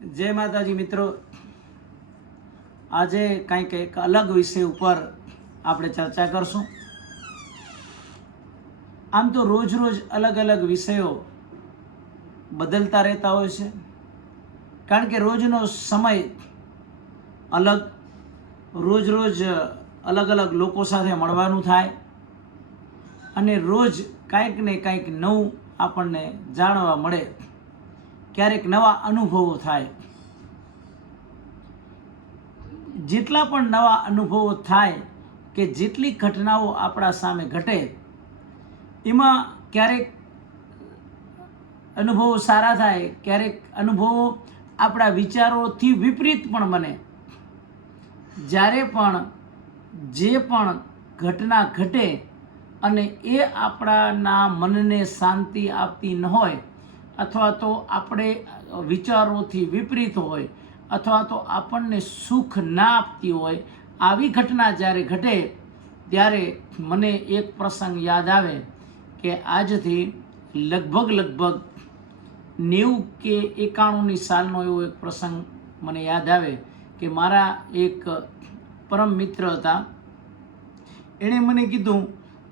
જય માતાજી મિત્રો. આજે કંઈક એક અલગ વિષય ઉપર આપણે ચર્ચા કરશું. આમ તો રોજ રોજ અલગ અલગ વિષયો બદલતા રહેતા હોય છે. કારણ કે રોજનો સમય અલગ રોજ રોજ અલગ અલગ લોકો સાથે મળવાનું થાય અને રોજ કાંઈક ને કાંઈક નવું આપણને જાણવા મળે. ક્યારેક નવા અનુભવો થાય. જેટલા પણ નવા અનુભવો થાય કે જેટલી ઘટનાઓ આપણા સામે ઘટે, એમાં ક્યારેક અનુભવો સારા થાય, ક્યારેક અનુભવો આપણા વિચારોથી વિપરીત પણ બને. જ્યારે પણ જે પણ ઘટના ઘટે અને એ આપણાના મનને શાંતિ આપતી ન હોય અથવા તો આપણે વિચારોથી વિપરીત હોય, અથવા તો આપણને સુખ ના આપતી હોય, આવી ઘટના જ્યારે ઘટે, ત્યારે મને એક પ્રસંગ યાદ આવે કે આજથી લગભગ લગભગ નેવું કે એકાણુંની સાલનો એવો એક પ્રસંગ મને યાદ આવે કે મારા એક પરમ મિત્ર હતા. એણે મને કીધું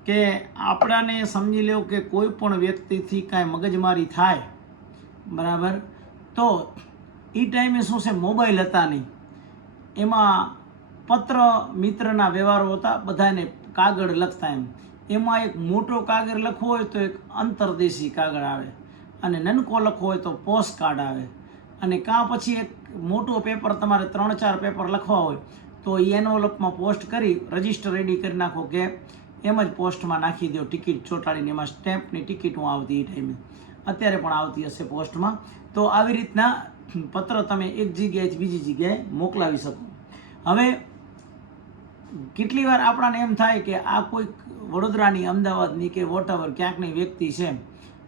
કે આપણાને સમજી લો કે કોઈ પણ વ્યક્તિથી કાંઈ મગજમારી થાય બરાબર? તો એ ટાઈમે શું છે? મોબાઈલ હતા નહીં. એમાં પત્ર મિત્રના વ્યવહારો હતા, બધાને કાગળ લખતા એમ. એમાં એક મોટો કાગળ લખવો હોય તો એક અંતરદેશી કાગળ આવે. અને નનકો લખવો હોય તો પોસ્ટ કાર્ડ આવે. અને કાં પછી એક મોટો પેપર તમારે ત્રણ ચાર પેપર લખવા હોય, તો એનોલપમાં પોસ્ટ કરી, રજિસ્ટર રેડી કરી નાખો કે એમ જ પોસ્ટમાં નાખી દો ટિકિટ ચોંટાડીને એમાં સ્ટેમ્પની ટિકિટ હું આવતી એ ટાઈમે. અત્યારે પણ આવતી હશે પોસ્ટમાં. તો આવી રીતના પત્ર તમે એક જગ્યાએથી બીજી જગ્યાએ મોકલાવી શકો. હવે કેટલી વાર આપણાને એમ થાય કે આ કોઈક વડોદરાની અમદાવાદની કે વોટએવર ક્યાંકની વ્યક્તિ છે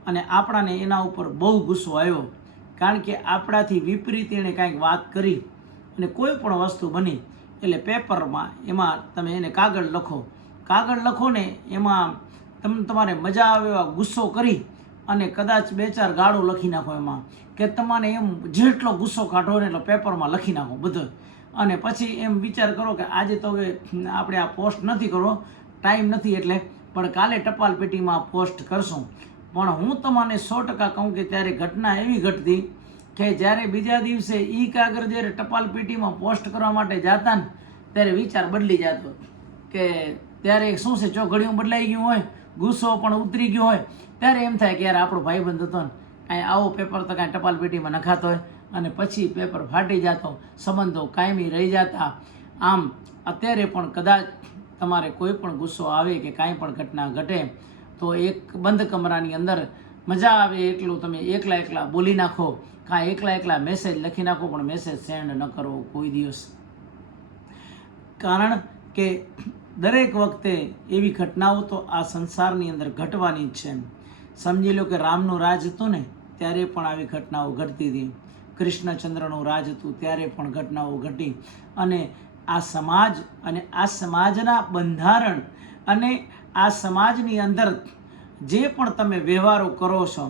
અને આપણાને એના ઉપર બહુ ગુસ્સો આવ્યો, કારણ કે આપણાથી વિપરીત એણે કાંઈક વાત કરી અને કોઈ પણ વસ્તુ બની, એટલે પેપરમાં એમાં તમે એને કાગળ લખો. કાગળ લખો ને એમાં તમને તમારે મજા આવે એવા ગુસ્સો કરી અને કદાચ બે ચાર ગાળો લખી નાખો એમાં, કે તમારે એમ જેટલો ગુસ્સો કાઢો ને એટલો પેપરમાં લખી નાખો બધો. અને પછી એમ વિચાર કરો કે આજે તો હવે આપણે આ પોસ્ટ નથી કરવો ટાઈમ નથી એટલે, પણ કાલે ટપાલ પેટીમાં પોસ્ટ કરશું. પણ હું તમને સો ટકા કહું કે ત્યારે ઘટના એવી ઘટતી કે જ્યારે બીજા દિવસે ઈ કાગળ જ્યારે ટપાલ પેટીમાં પોસ્ટ કરવા માટે જાતા ને, ત્યારે વિચાર બદલી જતો. કે ત્યારે શું છે, જો ઘડીઓ બદલાઈ ગયું હોય, ગુસ્સો પણ ઉતરી ગયો હોય ત્યારે એમ થાય કે યાર, આપણો ભાઈબંધ હતો ને, કાંઈ આવો પેપર તો કાંઈ ટપાલ પેટીમાં નખાતો હોય. અને પછી પેપર ફાટી જતો, સંબંધો કાયમી રહી જતા. આમ અત્યારે પણ કદાચ તમારે કોઈ પણ ગુસ્સો આવે કે કાંઈ પણ ઘટના ઘટે, તો એક બંધ કમરાની અંદર મજા આવે એટલું તમે એકલા એકલા બોલી નાખો કાં એકલા એકલા મેસેજ લખી નાખો, પણ મેસેજ સેન્ડ ન કરવો કોઈ દિવસ. કારણ કે દરેક વખતે એવી ઘટનાઓ તો આ સંસારની અંદર ઘટવાની જ છે. સમજી લો કે રામનું રાજ હતું ને, ત્યારે પણ આવી ઘટનાઓ ઘટતી હતી. કૃષ્ણચંદ્રનું રાજ હતું, ત્યારે પણ ઘટનાઓ ઘટી. અને આ સમાજ અને આ સમાજના બંધારણ અને આ સમાજની અંદર જે પણ તમે વ્યવહારો કરો છો,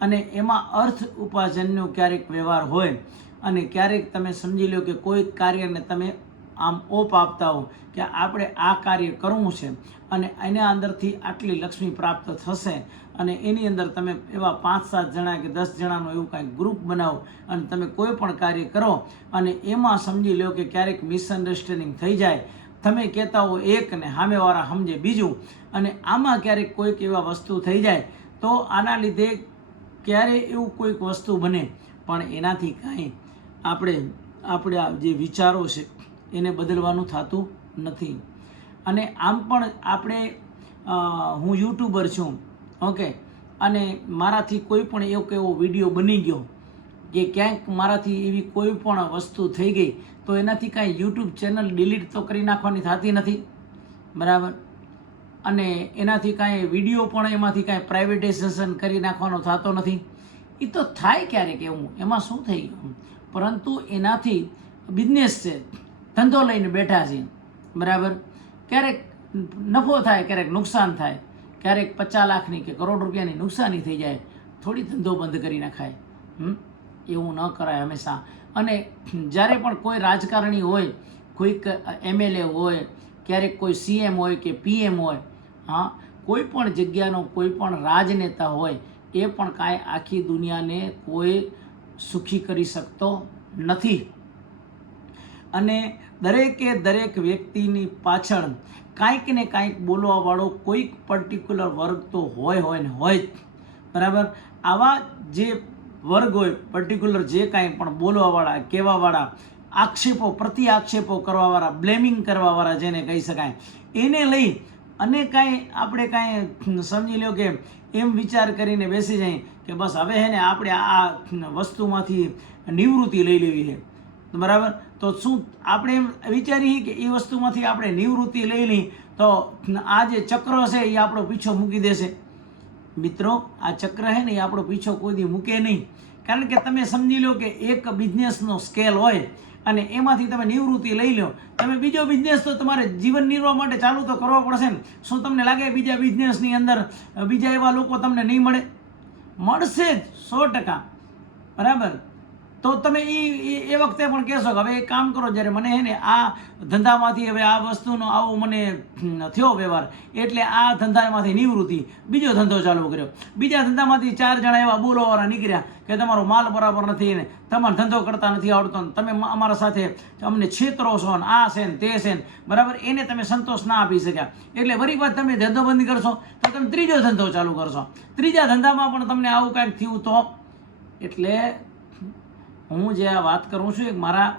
અને એમાં અર્થ ઉપાર્જનનો ક્યારેક વ્યવહાર હોય, અને ક્યારેક તમે સમજી લો કે કોઈ કાર્યને તમે આમ ઓપ આપતા હો કે આપણે આ કાર્ય કરવું છે, અને એના અંદરથી આટલી લક્ષ્મી પ્રાપ્ત થશે અને એની અંદર તમે એવા પાંચ, સાત જણા કે દસ જણાનું એવું કાંઈક ગ્રુપ બનાવો અને તમે કોઈ પણ કાર્ય કરો અને એમાં સમજી લો કે ક્યારેક મિસઅન્ડરસ્ટેન્ડિંગ થઈ જાય. તમે કહેતા હો એક ને સામેવાળા સમજે બીજું અને આમાં ક્યારેક કોઈક એવા વસ્તુ થઈ જાય તો આના લીધે ક્યારે એવું કોઈક વસ્તુ બને. પણ એનાથી કાંઈ આપણે, આપણા જે વિચારો છે એને બદલવાનું થતું નથી. અને આમ પણ આપણે હું યુટ્યુબર છું ઓકે? અને મારાથી કોઈ પણ એવો એવો વીડિયો બની ગયો કે ક્યાંક મારાથી એવી કોઈ પણ વસ્તુ થઈ ગઈ, તો એનાથી કાંઈ યુટ્યુબ ચેનલ ડિલીટ તો કરી નાખવાની થતી નથી? બરાબર? અને એનાથી કાંઈ વીડિયો પણ એમાંથી કાંઈ પ્રાઇવેટાઇઝેશન કરી નાખવાનો થતો નથી? એ તો થાય ક્યારેક એવું. એમાં શું થઈ ગયું? પરંતુ એનાથી બિઝનેસ છે. ધંધો લઈને બેઠા છીએ. બરાબર? ક્યારેક નફો થાય, ક્યારેક નુકસાન થાય. ક્યારેક પચાસ લાખની કે કરોડ રૂપિયાની નુકસાની થઈ જાય, થોડી ધંધો બંધ કરી નાખાય. હમ? એવું ન કરાય હંમેશા. અને જ્યારે પણ કોઈ રાજકારણી હોય, કોઈક એમએલએ હોય, ક્યારેક કોઈ સીએમ હોય કે પીએમ હોય, હા, કોઈ પણ જગ્યાનો કોઈ પણ રાજનેતા હોય, એ પણ કાંઈ આખી દુનિયાને કોઈ સુખી કરી શકતો નથી. અને દરેકે દરેક વ્યક્તિની પાછળ કાંઈક ને કાંઈક બોલવાવાળો કોઈક પર્ટિક્યુલર વર્ગ તો હોય હોય ને હોય જ. બરાબર? આવા જે વર્ગ હોય પર્ટિક્યુલર જે કાંઈ પણ બોલવાવાળા, કહેવાવાળા, આક્ષેપો, પ્રતિ આક્ષેપો કરવાવાળા બ્લેમિંગ કરવાવાળા જેને કહી શકાય, એને લઈ અને કાંઈ આપણે કાંઈ સમજી લો કે એમ વિચાર કરીને બેસી જાય કે બસ હવે હે ને આપણે આ વસ્તુમાંથી નિવૃત્તિ લઈ લેવી છે. બરાબર? તો શું આપણે એમ વિચારીએ કે એ વસ્તુમાંથી આપણે નિવૃત્તિ લઈ લઈ તો આ જે ચક્ર છે એ આપણો પીછો મૂકી દેશે. મિત્રો, આ ચક્ર છે ને એ આપણો પીછો કોઈ દી મૂકે નહીં. કારણ કે તમે સમજી લો કે એક બિઝનેસનો સ્કેલ હોય અને એમાંથી તમે નિવૃત્તિ લઈ લો, તમે બીજો બિઝનેસ તો તમારે જીવન નિર્વાહ માટે ચાલુ તો કરવો પડશે ને. શું તમને લાગે બીજા બિઝનેસની અંદર બીજા એવા લોકો તમને નહીં મળે? મળશે જ સો ટકા. બરાબર? તો તમે એ એ વખતે પણ કહેશો કે હવે એક કામ કરો, જ્યારે મને હે ને આ ધંધામાંથી હવે આ વસ્તુનો આવો મને થયો વ્યવહાર, એટલે આ ધંધામાંથી નિવૃત્તિ, બીજો ધંધો ચાલુ કર્યો. બીજા ધંધામાંથી ચાર જણા એવા બોલોવાળા નીકળ્યા કે તમારો માલ બરાબર નથી ને, તમારો ધંધો કરતા નથી આવડતો ને, તમે અમારા સાથે અમને છેતરો છો ને, આ છે ને, તે છે ને, બરાબર? એને તમે સંતોષ ના આપી શક્યા. એટલે વરી વાત તમે ધંધો બંધ કરશો, તો તમે ત્રીજો ધંધો ચાલુ કરશો. ત્રીજા ધંધામાં પણ તમને આવું કાંઈક થયું તો? એટલે હું જે આ વાત કરું છું, એક મારા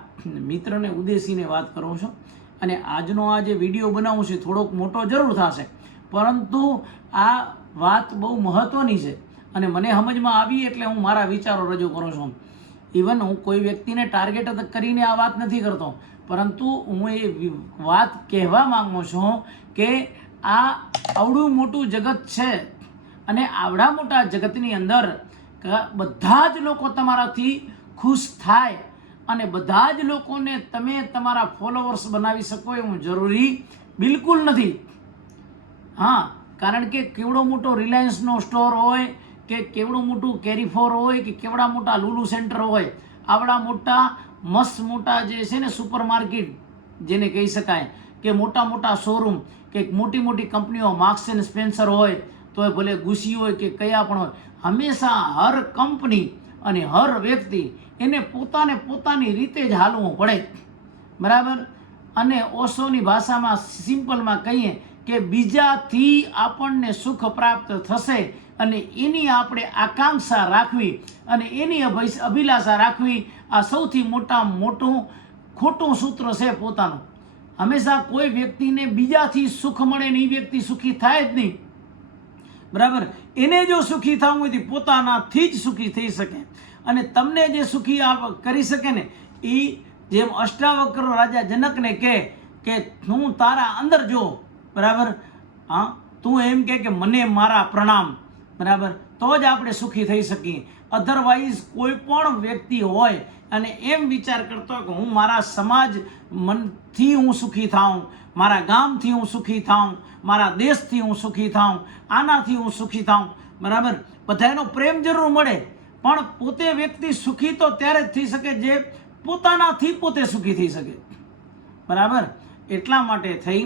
મિત્રને ઉદ્દેશીને વાત કરું છું અને આજનો આ જે વીડિયો બનાવું છું એ થોડોક મોટો જરૂર થશે. પરંતુ આ વાત બહુ મહત્ત્વની છે અને મને સમજમાં આવી એટલે હું મારા વિચારો રજૂ કરું છું. ઇવન હું કોઈ વ્યક્તિને ટાર્ગેટ કરીને આ વાત નથી કરતો, પરંતુ હું એ વાત કહેવા માંગુ છું કે આ આવડું મોટું જગત છે અને આવડા મોટા જગતની અંદર બધા જ લોકો તમારાથી ખુશ થાય અને બધા જ લોકોને તમે તમારા ફોલોવર્સ બનાવી શકો એવું જરૂરી બિલકુલ નથી. હા, કારણ કે કેવડો મોટો રિલાયન્સનો સ્ટોર હોય કે કેવડું મોટું કેરીફોર હોય કે કેવડા મોટા લુલુ સેન્ટર હોય, આવડા મોટા, મસ્ત મોટા જે છે ને સુપર માર્કેટ જેને કહી શકાય, કે મોટા મોટા શોરૂમ કે મોટી મોટી કંપનીઓ, માર્ક્સ એન્ડ સ્પેન્સર હોય તો ભલે ગુસી હોય કે કયા પણ હોય, હંમેશા હર કંપની અને હર વ્યક્તિ એને પોતાને પોતાની રીતે જ હાલવું પડે. બરાબર? અને ઓશોની ભાષામાં સિમ્પલમાં કહીએ કે બીજાથી આપણને સુખ પ્રાપ્ત થશે અને એની આપણે આકાંક્ષા રાખવી અને એની અભિ- અભિલાષા રાખવી આ સૌથી મોટા મોટું, ખોટું સૂત્ર છે પોતાનું. હંમેશા કોઈ વ્યક્તિને બીજાથી સુખ મળે ને એ વ્યક્તિ સુખી થાય જ નહીં. બરાબર? એને જો સુખી થવું હોય તો પોતાનાથી જ સુખી થઈ શકે. અને તમને જે સુખી આપ- કરી શકે ને એ જેમ અષ્ટાવક્ર રાજા જનકને કહે કે હું તારા અંદર જો. બરાબર? હા? તું એમ કે, મને મારા પ્રણામ. બરાબર? તો જ આપણે સુખી થઈ શકીએ. અધરવાઇઝ કોઈ પણ વ્યક્તિ હોય અને એમ વિચાર કરતો કે હું મારા સમાજ મનથી હું સુખી થાઉં, મારા ગામથી હું સુખી થાઉં, મારા દેશથી હું સુખી થાઉં, આનાથી હું સુખી થાઉં, બરાબર? બધાનો પ્રેમ જરૂર મળે. પણ પોતે વ્યક્તિ સુખી તો ત્યારે જ થઈ શકે જે પોતાનાથી પોતે સુખી થઈ શકે. બરાબર? એટલા માટે થઈ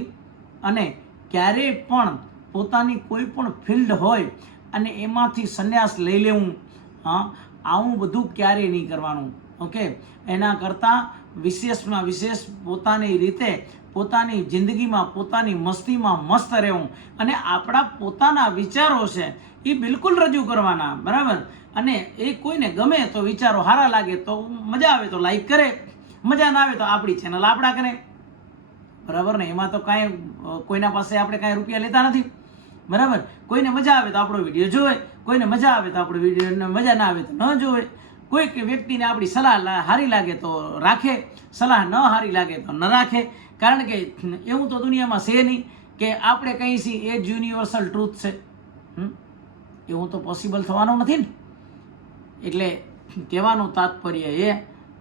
અને ક્યારેય પણ પોતાની કોઈ પણ ફિલ્ડ હોય અને એમાંથી સંન્યાસ લઈ લેવું. હા, આવું બધું ક્યારેય નહીં કરવાનું. ઓકે? એના કરતાં વિશેષમાં વિશેષ પોતાની રીતે પોતાની જિંદગીમાં, પોતાની મસ્તીમાં મસ્ત રહેવું. અને આપણા પોતાના વિચારો છે એ બિલકુલ રજૂ કરવાના. બરાબર? અને એ કોઈને ગમે તો વિચારો સારા લાગે તો મજા આવે તો લાઈક કરે. મજા ના આવે તો આપણી ચેનલ આપણા કરે. બરાબર ને? એમાં તો કાંઈ કોઈના પાસે આપણે કાંઈ રૂપિયા લેતા નથી. બરાબર? કોઈને મજા આવે તો આપણો વીડિયો જોવે, કોઈને મજા આવે તો આપણો વીડિયો મજા ના આવે તો ન જોવે. કોઈક વ્યક્તિને આપણી સલાહ સારી લાગે તો રાખે, સલાહ ન સારી લાગે તો ન રાખે. કારણ કે એવું તો દુનિયામાં છે નહીં કે આપણે કહીએ છીએ એ જ યુનિવર્સલ ટ્રુથ છે? એવું તો પોસિબલ થવાનું નથી ને. એટલે કહેવાનું તાત્પર્ય એ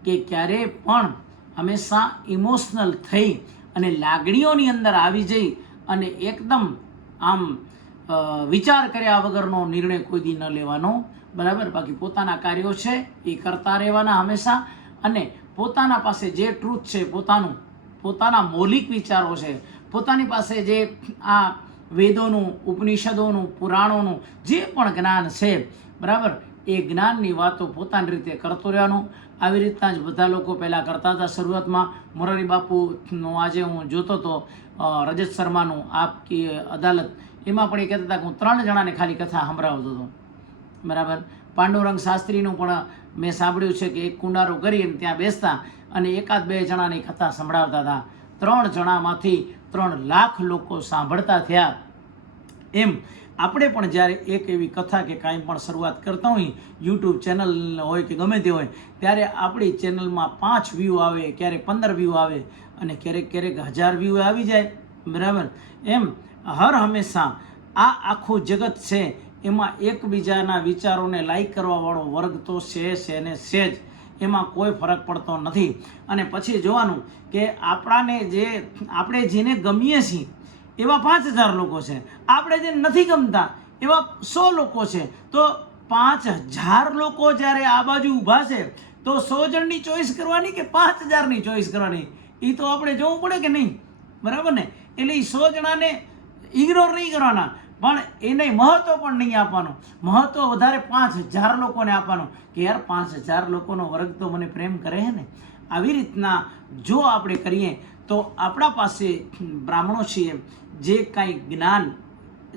કે ક્યારે પણ હંમેશા ઇમોશનલ થઈ અને લાગણીઓની અંદર આવી જઈ અને એકદમ આમ વિચાર કર્યા વગરનો નિર્ણય કોઈ દી ન લેવાનો. બરાબર? બાકી પોતાના કાર્યો છે, એ કરતા રહેવાના હંમેશા. અને પોતાના પાસે જે ટ્રુથ છે, પોતાનું, પોતાના મૌલિક વિચારો છે, પોતાની પાસે જે આ વેદોનું, ઉપનિષદોનું, પુરાણોનું, જે પણ જ્ઞાન છે, બરાબર? એ જ્ઞાનની વાતો પોતાની રીતે કરતો રહેવાનું. આવી રીતના જ બધા લોકો પહેલાં કરતા હતા શરૂઆતમાં. મોરારી બાપુનો આજે હું જોતો હતો. રજત શર્માનું આપ કે અદાલત. એમાં પણ એ કહેતા હતા કે હું ત્રણ જણાને ખાલી કથા સંભળાવતો હતો. બરાબર? પાંડુરંગ શાસ્ત્રીનું પણ મેં સાંભળ્યું છે કે એક કુંડારો કરી અને ત્યાં બેસતા અને એકાદ બે જણાની કથા સંભળાવતા હતા. ત્રણ જણામાંથી ત્રણ લાખ લોકો સાંભળતા થયા. એમ આપણે પણ જ્યારે એક એવી કથા કે કાંઈ પણ શરૂઆત કરતા હોઈએ યુટ્યુબ ચેનલ હોય કે ગમે તે હોય, ત્યારે આપણી ચેનલમાં પાંચ વ્યૂ આવે, ક્યારેક પંદર વ્યૂ આવે અને ક્યારેક ક્યારેક હજાર વ્યૂ આવી જાય. બરાબર? એમ હર હંમેશા આ આખું જગત છે, એમાં એકબીજાના વિચારોને લાઈક કરવાવાળો વર્ગ તો છે છે ને છે જ. એમાં કોઈ ફરક પડતો નથી. અને પછી જોવાનું કે આપણાને જે, આપણે જેને ગમીએ છીએ એવા પાંચ હજાર લોકો છે. આપણે જે નથી ગમતા એવા સો લોકો છે. તો પાંચ હજાર લોકો જ્યારે આ બાજુ ઊભા છે, તો સો જણની ચોઈસ કરવાની કે પાંચ હજારની ચોઈસ કરવાની? એ તો આપણે જોવું પડે કે નહીં? બરાબર ને? એટલે એ સો જણાને ઇગ્નોર નહીં કરવાના. પણ એને મહત્ત્વ પણ નહીં આપવાનું. મહત્ત્વ વધારે પાંચ હજાર લોકોને આપવાનું કે યાર પાંચ હજાર લોકોનો વર્ગ તો મને પ્રેમ કરે છે ને? આવી રીતના જો આપણે કરીએ તો આપણા પાસે બ્રાહ્મણો છીએ, જે કાંઈ જ્ઞાન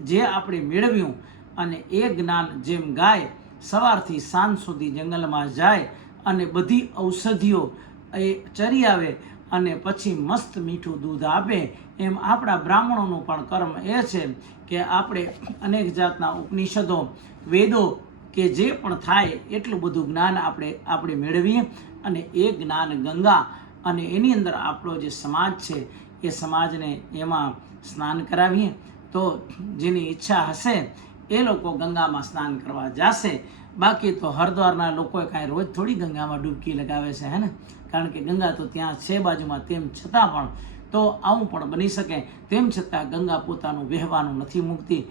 જે આપણે મેળવ્યું અને એ જ્ઞાન જેમ ગાય, સવારથી સાંજ સુધી જંગલમાં જાય અને બધી ઔષધિઓ એ ચરી આવે અને પછી મસ્ત મીઠું દૂધ આપે, એમ આપણા બ્રાહ્મણોનું પણ કર્મ એ છે કે આપણે અનેક જાતના ઉપનિષદો, વેદો કે જે પણ થાય એટલું બધું જ્ઞાન આપણે આપણે મેળવીએ અને એ જ્ઞાન ગંગા અને એની અંદર આપણો જે સમાજ છે, એ સમાજને એમાં સ્નાન કરાવીએ, તો જેની ઈચ્છા હશે, એ લોકો ગંગામાં સ્નાન કરવા જશે. બાકી તો હરિદ્વારના લોકોએ કાંઈ રોજ થોડી ગંગામાં ડૂબકી લગાવે છે હે ને કારણ કે ગંગા તો ત્યાં છે બાજુમાં, તેમ છતાં પણ, તો આવું પણ બની શકે. તેમ છતાં ગંગા પોતાનું વહેવાનું નથી મૂકતી,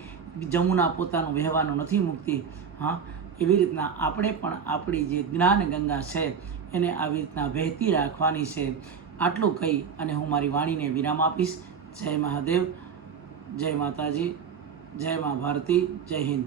જમુના પોતાનું વહેવાનું નથી મૂકતી. હા, એવી રીતના આપણે પણ આપણી જે જ્ઞાન ગંગા છે એને આવી રીતના વહેતી રાખવાની છે. આટલું કહી અને હું મારી વાણીને વિરામ આપીશ. જય મહાદેવ, જય માતાજી, જય મા ભારતી, જય હિન્દ.